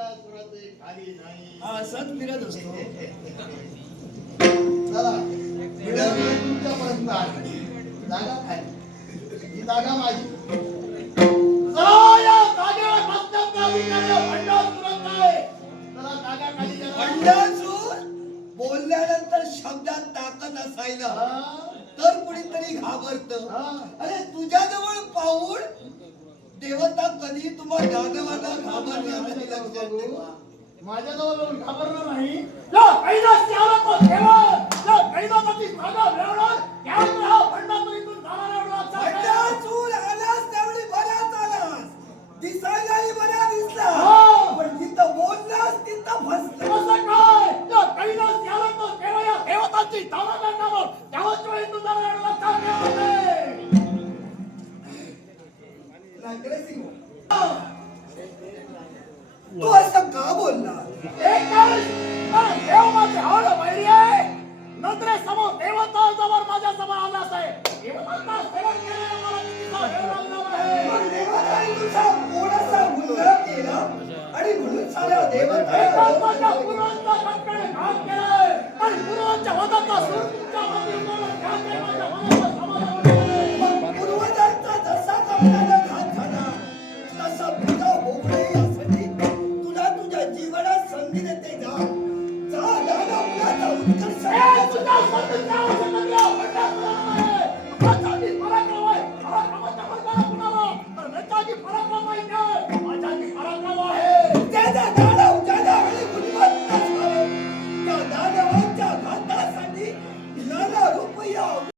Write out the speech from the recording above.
पंढरपुरात खाली नाही. असंच फिरत असतो. चला तुमच्या पर्यंत आली जागा खाली. ही जागा माझी. या जागेवर बसण्याचा अधिकार पंढरपुरात आहे. चला जागा खाली करा. पंढरपूर बोलल्यानंतर शब्दात ताकद असायला तर कुणीतरी घाबरत. अरे तुझ्याजवळ पाहून देवता कधी तुम्हा दानवाला घाबरणार नाही. लक्षात ठेवा. माझ्याजवळ घाबरणार नाही. कैलास याला तो ठेवा. कैलासाची जागा मिळवणार त्यामुळे हा पंढरपुरीतून जाणारा एवढा पंढरपूर आलास तेवढी बऱ्याच आलास. दिसायलाही बऱ्या दिसला. पण जिथं बोललास तिथं फसला. कसं काय? कैलास याला तो ठेवा. या देवताची जागा मिळवणार त्याच वेळी तू जाणारा एवढा तू असं का बोलला? देव माझे हाड वैरी आहे. नजरेसमोर देवता जवळ माझ्या समोर आलास आहे. देवतांचा सेवन केल्याने मला कितीसा वेळ लागणार आहे. पण देवताने तुझा कोणाचा गुन्हा केला आणि म्हणून साऱ्या देवतांच्या गुरुवांचा कटकट घात केलाय आणि गुरुवांच्या वधाचा सूर तुमच्या मती उतरला. त्यामुळे माझ्या मनाचा समाधान आहे. मग पूर्वजांचा जसा कपड्याला घात झाला तसा तुझा होऊ नये यासाठी तुला तुझ्या जीवनात संधी देते. जा दादा मुलाचा उत्कर्ष तुझ्या संधीच्या